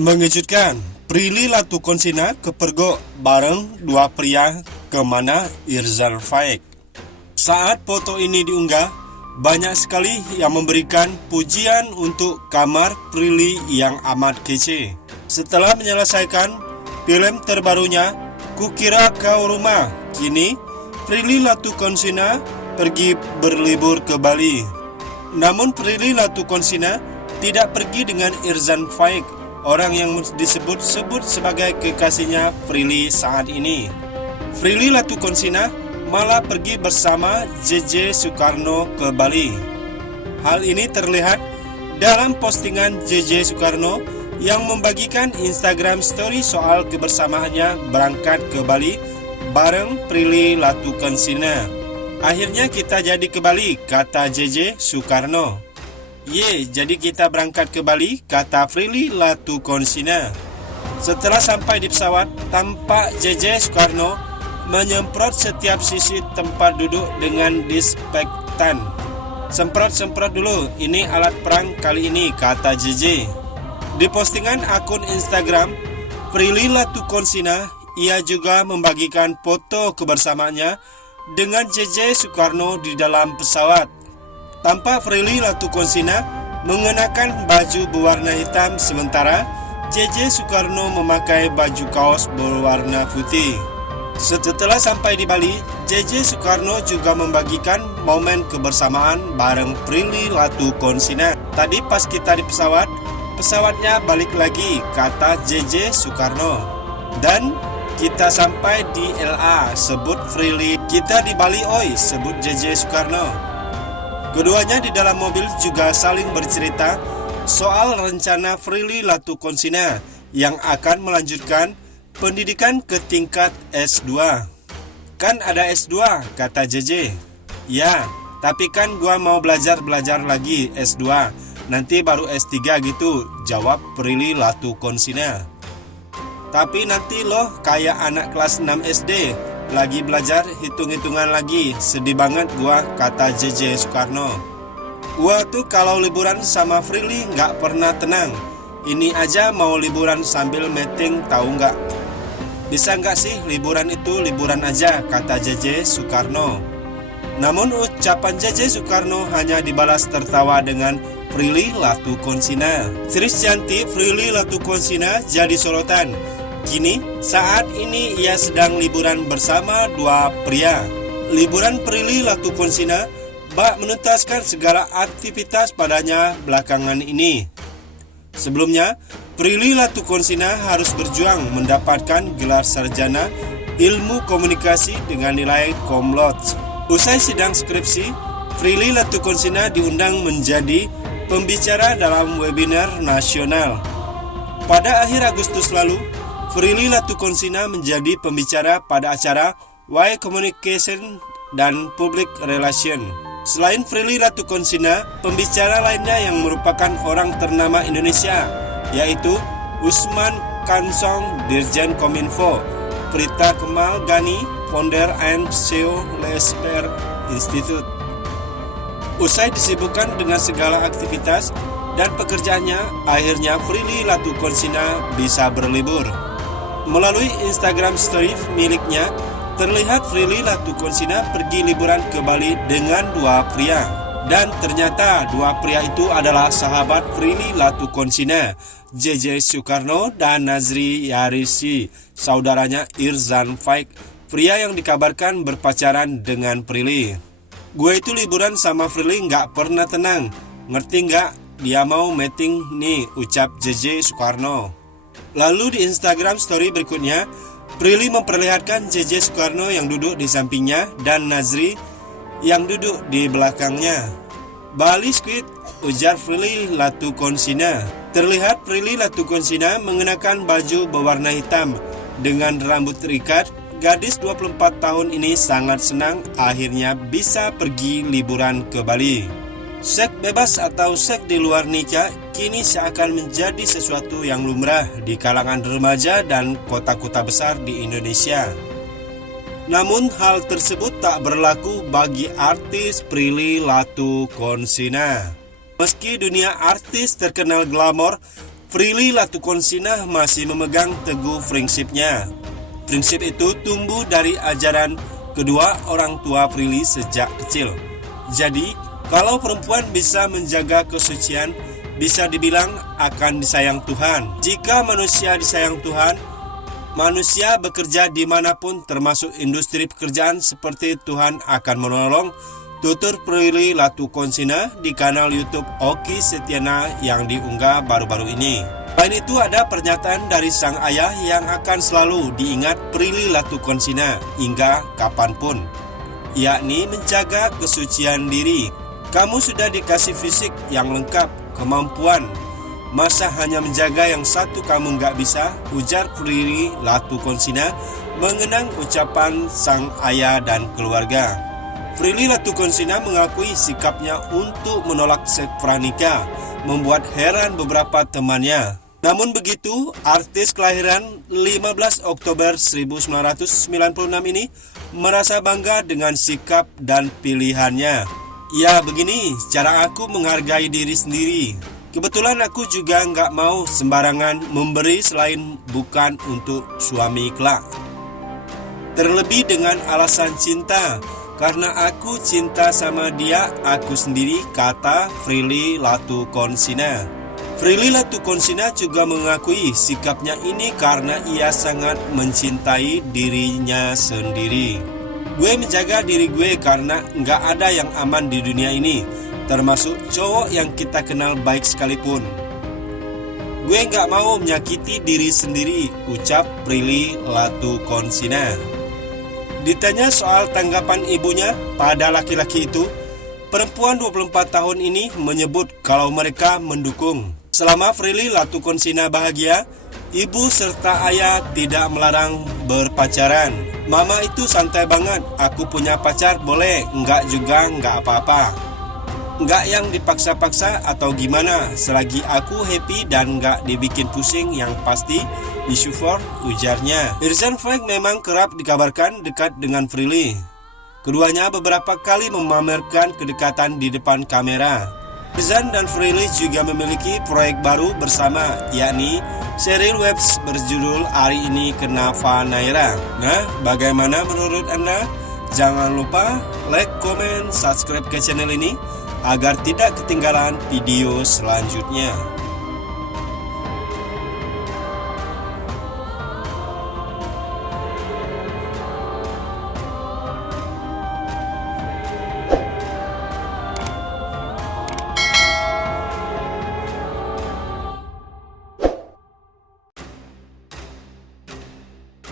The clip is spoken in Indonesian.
Mengejutkan, Prilly Latukonsina kepergok bareng dua pria kemana Irzan Faik. Saat foto ini diunggah, banyak sekali yang memberikan pujian untuk kamar Prilly yang amat kece. Setelah menyelesaikan film terbarunya, Kukira Kau Rumah, kini Prilly Latukonsina pergi berlibur ke Bali. Namun Prilly Latukonsina tidak pergi dengan Irzan Faik, orang yang disebut-sebut sebagai kekasihnya Prilly saat ini. Prilly Latukonsina malah pergi bersama JJ Soekarno ke Bali. Hal ini terlihat dalam postingan JJ Soekarno yang membagikan Instagram story soal kebersamaannya berangkat ke Bali bareng Prilly Latukonsina. Akhirnya kita jadi ke Bali, kata JJ Soekarno. Jadi kita berangkat ke Bali, kata Prilly Latukonsina. Setelah sampai di pesawat, tampak JJ Soekarno menyemprot setiap sisi tempat duduk dengan disinfektan. Semprot-semprot dulu, ini alat perang kali ini, kata JJ. Di postingan akun Instagram Prilly Latukonsina, ia juga membagikan foto kebersamaannya dengan JJ Soekarno di dalam pesawat. Tampak Prilly Latukonsina mengenakan baju berwarna hitam, sementara JJ Soekarno memakai baju kaos berwarna putih. Setelah sampai di Bali, JJ Soekarno juga membagikan momen kebersamaan bareng Prilly Latukonsina. Tadi pas kita di pesawat, pesawatnya balik lagi, kata JJ Soekarno. Dan kita sampai di LA, sebut Prilly. Kita di Bali oi, sebut JJ Soekarno. Keduanya di dalam mobil juga saling bercerita soal rencana Prilly Latukonsina yang akan melanjutkan pendidikan ke tingkat S2. Kan ada S2, kata JJ. Ya, tapi kan gua mau belajar lagi S2, nanti baru S3 gitu, jawab Prilly Latukonsina. Tapi nanti loh kayak anak kelas 6 SD, lagi belajar hitung-hitungan lagi, sedih banget gua, kata JJ Soekarno. Gua tuh kalau liburan sama Prilly nggak pernah tenang. Ini aja mau liburan sambil meeting, tahu nggak? Bisa nggak sih liburan itu liburan aja, kata JJ Soekarno. Namun ucapan JJ Soekarno hanya dibalas tertawa dengan Prilly Latukonsina. Trisyanti Prilly Latukonsina jadi sorotan. Kini saat ini ia sedang liburan bersama dua pria. Liburan Prilly Latukonsina bak menuntaskan segala aktivitas padanya belakangan ini. Sebelumnya, Prilly Latukonsina harus berjuang mendapatkan gelar sarjana ilmu komunikasi dengan nilai cum laude. Usai sidang skripsi, Prilly Latukonsina diundang menjadi pembicara dalam webinar nasional. Pada akhir Agustus lalu, Prilly Latukonsina menjadi pembicara pada acara Y Communication dan Public Relation. Selain Prilly Latukonsina, pembicara lainnya yang merupakan orang ternama Indonesia, yaitu Usman Kansong, Dirjen Kominfo, Prita Kemal Gani, founder and CEO Lesper Institute. Usai disibukkan dengan segala aktivitas dan pekerjaannya, akhirnya Prilly Latukonsina bisa berlibur. Melalui Instagram story miliknya, terlihat Prilly Latukonsina pergi liburan ke Bali dengan dua pria. Dan ternyata dua pria itu adalah sahabat Prilly Latukonsina, JJ Soekarno dan Nazri Yarisi, saudaranya Irzan Faik, pria yang dikabarkan berpacaran dengan Prilly. Gue itu liburan sama Prilly nggak pernah tenang, ngerti nggak? Dia mau meeting nih, ucap JJ Soekarno. Lalu di Instagram story berikutnya, Prilly memperlihatkan JJ Soekarno yang duduk di sampingnya dan Nazri yang duduk di belakangnya. Bali squid, ujar Prilly Latukonsina. Terlihat Prilly Latukonsina mengenakan baju berwarna hitam dengan rambut terikat. Gadis 24 tahun ini sangat senang akhirnya bisa pergi liburan ke Bali. Seks bebas atau seks di luar nikah kini seakan menjadi sesuatu yang lumrah di kalangan remaja dan kota-kota besar di Indonesia. Namun hal tersebut tak berlaku bagi artis Prilly Latukonsina. Meski dunia artis terkenal glamor, Prilly Latukonsina masih memegang teguh prinsipnya. Prinsip itu tumbuh dari ajaran kedua orang tua Prilly sejak kecil. Jadi, kalau perempuan bisa menjaga kesucian, bisa dibilang akan disayang Tuhan. Jika manusia disayang Tuhan, manusia bekerja dimanapun termasuk industri pekerjaan seperti Tuhan akan menolong. Tutur Prilly Latukonsina di kanal YouTube Oki Setiana yang diunggah baru-baru ini. Selain itu ada pernyataan dari sang ayah yang akan selalu diingat Prilly Latukonsina hingga kapanpun, yakni menjaga kesucian diri. Kamu sudah dikasih fisik yang lengkap, kemampuan. Masa hanya menjaga yang satu kamu nggak bisa? Ujar Prilly Latukonsina mengenang ucapan sang ayah dan keluarga. Prilly Latukonsina mengakui sikapnya untuk menolak seks pranikah membuat heran beberapa temannya. Namun begitu, artis kelahiran 15 Oktober 1996 ini merasa bangga dengan sikap dan pilihannya. Ya begini, cara aku menghargai diri sendiri. Kebetulan aku juga nggak mau sembarangan memberi selain bukan untuk suami kelak. Terlebih dengan alasan cinta. Karena aku cinta sama dia, aku sendiri, kata Prilly Latukonsina. Prilly Latukonsina juga mengakui sikapnya ini karena ia sangat mencintai dirinya sendiri. Gue menjaga diri gue karena nggak ada yang aman di dunia ini, termasuk cowok yang kita kenal baik sekalipun. Gue nggak mau menyakiti diri sendiri, ucap Prilly Latukonsina. Ditanya soal tanggapan ibunya pada laki-laki itu, perempuan 24 tahun ini menyebut kalau mereka mendukung. Selama Prilly Latukonsina bahagia, ibu serta ayah tidak melarang berpacaran. Mama itu santai banget, aku punya pacar boleh, enggak juga enggak apa-apa. Enggak yang dipaksa-paksa atau gimana, selagi aku happy dan enggak dibikin pusing yang pasti. Support, ujarnya. Irzan Faik memang kerap dikabarkan dekat dengan Prilly. Keduanya beberapa kali memamerkan kedekatan di depan kamera. Irzan dan Prilly juga memiliki proyek baru bersama, yakni serial web berjudul Hari Ini Kenapa Naira. Nah, bagaimana menurut Anda? Jangan lupa like, comment, subscribe ke channel ini agar tidak ketinggalan video selanjutnya.